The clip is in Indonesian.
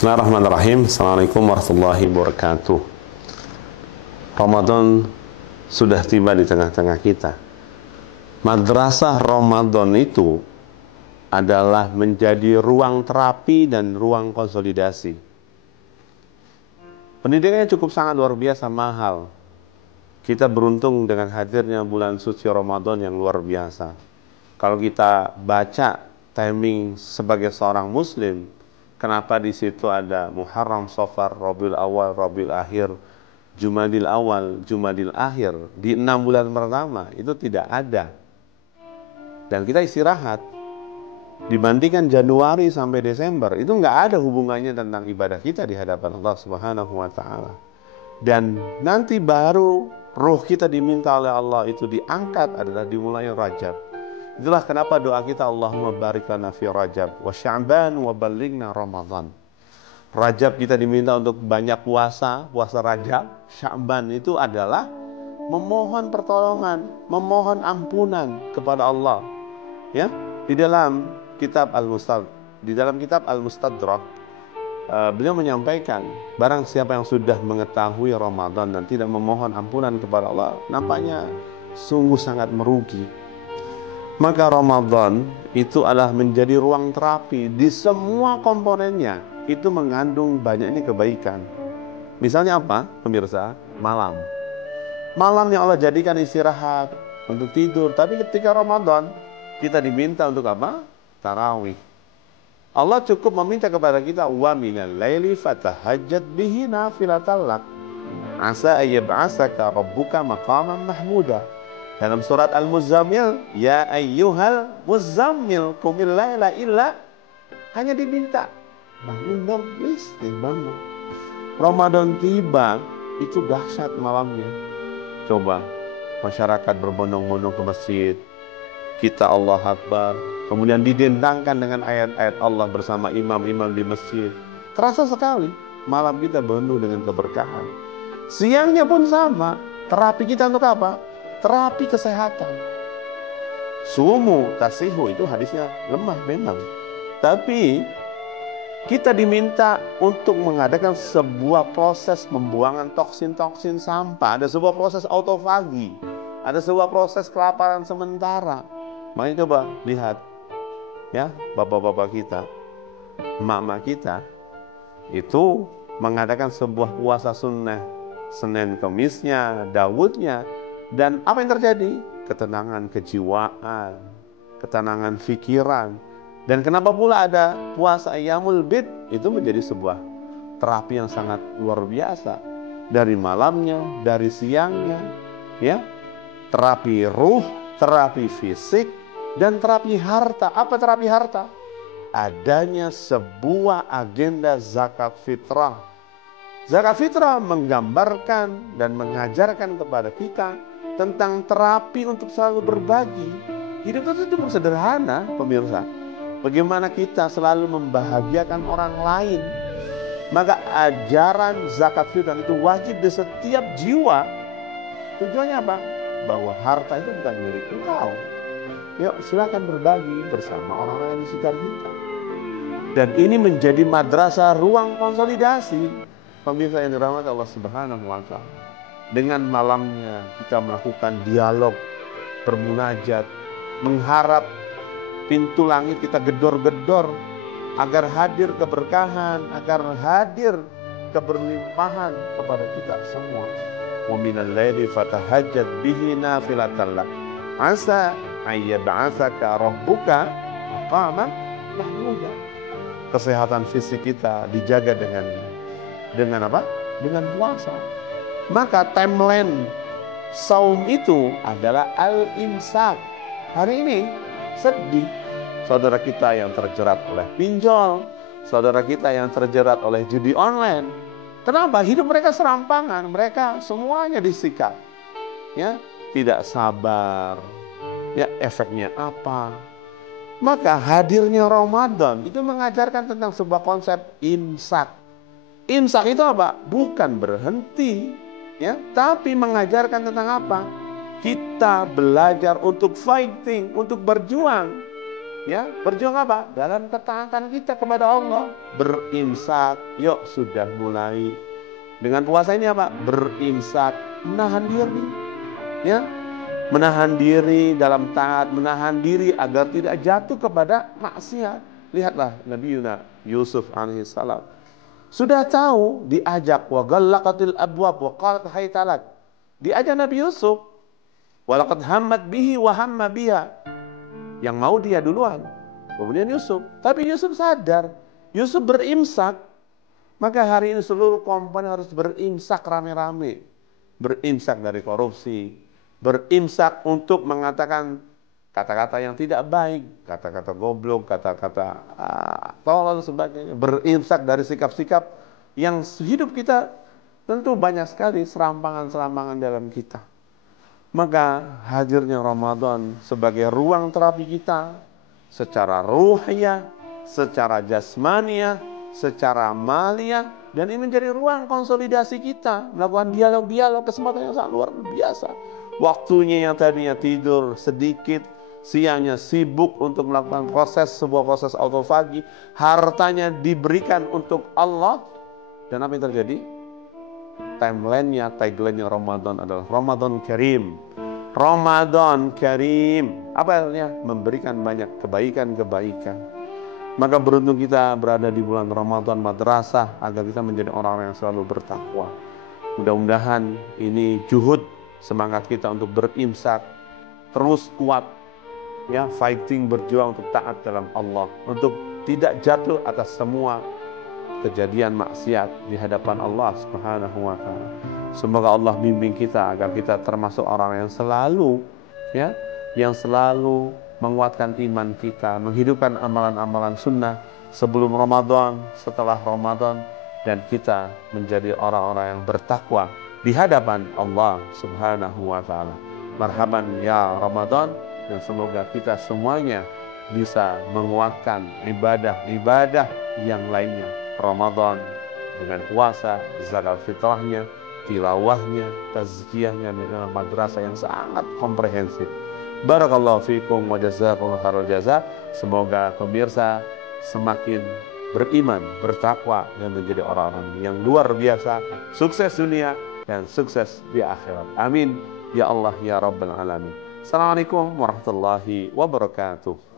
Bismillahirrahmanirrahim. Assalamualaikum warahmatullahi wabarakatuh. Ramadan sudah tiba di tengah-tengah kita. Madrasah Ramadan itu adalah menjadi ruang terapi dan ruang konsolidasi. Pendidikannya cukup sangat luar biasa mahal. Kita beruntung dengan hadirnya bulan suci Ramadan yang luar biasa. Kalau kita baca timing sebagai seorang muslim, kenapa di situ ada Muharram, Safar, Rabiul Awal, Rabiul Akhir, Jumadil Awal, Jumadil Akhir di 6 bulan pertama itu tidak ada. Dan kita istirahat. Dibandingkan Januari sampai Desember itu nggak ada hubungannya tentang ibadah kita di hadapan Allah Subhanahu wa taala. Dan nanti baru ruh kita diminta oleh Allah itu diangkat adalah dimulai Rajab. Itulah kenapa doa kita Allahumma barik lana fi Rajab wa Sya'ban wa ballighna Ramadan. Rajab kita diminta untuk banyak puasa Rajab. Sya'ban itu adalah memohon pertolongan, memohon ampunan kepada Allah. Ya, di dalam kitab Al-Mustadrak beliau menyampaikan, barang siapa yang sudah mengetahui Ramadan dan tidak memohon ampunan kepada Allah, nampaknya sungguh sangat merugi. Maka Ramadan itu adalah menjadi ruang terapi di semua komponennya. Itu mengandung banyaknya kebaikan. Misalnya apa, pemirsa? Malam. Malam yang Allah jadikan istirahat untuk tidur. Tapi ketika Ramadan, kita diminta untuk apa? Tarawih. Allah cukup meminta kepada kita, wa minal laili fatahajjat bihi nafilatan lak. Asa ayyab'asaka rabbuka maqaman mahmuda. Dalam surat Al-Muzammil, ya ayyuhal muzammil qumil laila illa, hanya diminta bangun dong, please, bangun. Ramadan tiba, itu dahsyat malamnya. Coba masyarakat berbondong-bondong ke masjid, kita Allah Akbar, kemudian didendangkan dengan ayat-ayat Allah bersama imam-imam di masjid. Terasa sekali malam kita penuh dengan keberkahan. Siangnya pun sama. Terapi kita untuk apa? Terapi kesehatan. Sumu tasihu, itu hadisnya lemah memang. Tapi kita diminta untuk mengadakan sebuah proses pembuangan toksin-toksin sampah. Ada sebuah proses autofagi. Ada sebuah proses kelaparan sementara. Makanya coba lihat, ya, bapak-bapak kita, emak-emak kita, itu mengadakan sebuah puasa sunnah. Senin Kemisnya, Daudnya. Dan apa yang terjadi? Ketenangan kejiwaan, ketenangan pikiran. Dan kenapa pula ada puasa Ayyamul Bid? Itu menjadi sebuah terapi yang sangat luar biasa. Dari malamnya, dari siangnya, ya. Terapi ruh, terapi fisik, dan terapi harta. Apa terapi harta? Adanya sebuah agenda zakat fitrah. Zakat fitrah menggambarkan dan mengajarkan kepada kita tentang terapi untuk selalu berbagi. Hidup itu sederhana, pemirsa. Bagaimana kita selalu membahagiakan orang lain. Maka ajaran zakat fitrah itu wajib di setiap jiwa. Tujuannya apa? Bahwa harta itu bukan milik engkau. Yuk, silakan berbagi bersama orang-orang yang di sekitar kita. Dan ini menjadi madrasah ruang konsolidasi. Pemirsa yang dirahmati Allah Subhanahu wa taala. Dengan malamnya kita melakukan dialog, bermunajat, mengharap pintu langit kita gedor-gedor agar hadir keberkahan, agar hadir keberlimpahan kepada kita semua. Wa minal laili fatahajjat bihi nafilatan lak. Asa ayyab'asaka rabbuka maqaman mahmuda. Kesehatan fisik kita dijaga dengan apa? Dengan puasa. Maka timeline saum itu adalah al-imsak. Hari ini sedih. Saudara kita yang terjerat oleh pinjol, saudara kita yang terjerat oleh judi online. Kenapa? Hidup mereka serampangan, mereka semuanya disikat. Ya, tidak sabar. Ya, efeknya apa? Maka hadirnya Ramadan itu mengajarkan tentang sebuah konsep imsak. Imsak itu apa? Bukan berhenti, ya, tapi mengajarkan tentang apa? Kita belajar untuk fighting, untuk berjuang. Ya, berjuang apa? Dalam ketaatan kita kepada Allah. Berimsak, yuk sudah mulai. Dengan puasa ini apa? Berimsak, menahan diri. Ya, menahan diri dalam taat, menahan diri agar tidak jatuh kepada maksiat. Lihatlah Nabi Yusuf alaihissalam. Sudah tahu diajak wa ghallaqatil abwab wa qalat haytalak. Diajak Nabi Yusuf. Walaqad hammat bihi wa hamma biha. Yang mau dia duluan. Kemudian Yusuf. Tapi Yusuf sadar. Yusuf berimsak. Maka hari ini seluruh komponen harus berimsak rame-rame. Berimsak dari korupsi. Berimsak untuk mengatakan kata-kata yang tidak baik. Kata-kata goblok, kata-kata tolol sebagainya. Berimsak dari sikap-sikap yang hidup kita tentu banyak sekali serampangan-serampangan dalam kita. Maka hadirnya Ramadan sebagai ruang terapi kita secara ruhiyah, secara jasmaniah, secara maliyah, dan ini menjadi ruang konsolidasi kita, melakukan dialog-dialog, kesempatan yang sangat luar biasa. Waktunya yang tadinya tidur sedikit, siangnya sibuk untuk melakukan sebuah proses autofagi, hartanya diberikan untuk Allah, dan apa yang terjadi? Tagline-nya Ramadan adalah Ramadan Karim. Ramadan Karim. Apa artinya? Memberikan banyak kebaikan-kebaikan. Maka beruntung kita berada di bulan Ramadan madrasah agar kita menjadi orang-orang yang selalu bertakwa. Mudah-mudahan ini juhud semangat kita untuk berimsak terus kuat, ya, fighting, berjuang untuk taat dalam Allah, untuk tidak jatuh atas semua kejadian maksiat di hadapan Allah Subhanahu wa taala. Semoga Allah bimbing kita agar kita termasuk orang yang selalu, ya, yang selalu menguatkan iman kita, menghidupkan amalan-amalan sunnah sebelum Ramadan, setelah Ramadan, dan kita menjadi orang-orang yang bertakwa di hadapan Allah Subhanahu wa taala. Marhaban ya Ramadan, dan semoga kita semuanya bisa menguatkan ibadah-ibadah yang lainnya. Ramadan dengan puasa, zakat fitrahnya, tilawahnya, tazkiyahnya dengan madrasah yang sangat komprehensif. Barakallahu fikum wa jazakumullahu khairal jazaa. Semoga pemirsa semakin beriman, bertakwa, dan menjadi orang-orang yang luar biasa, sukses dunia dan sukses di akhirat. Amin ya Allah ya rabbal alamin. Assalamualaikum warahmatullahi wabarakatuh.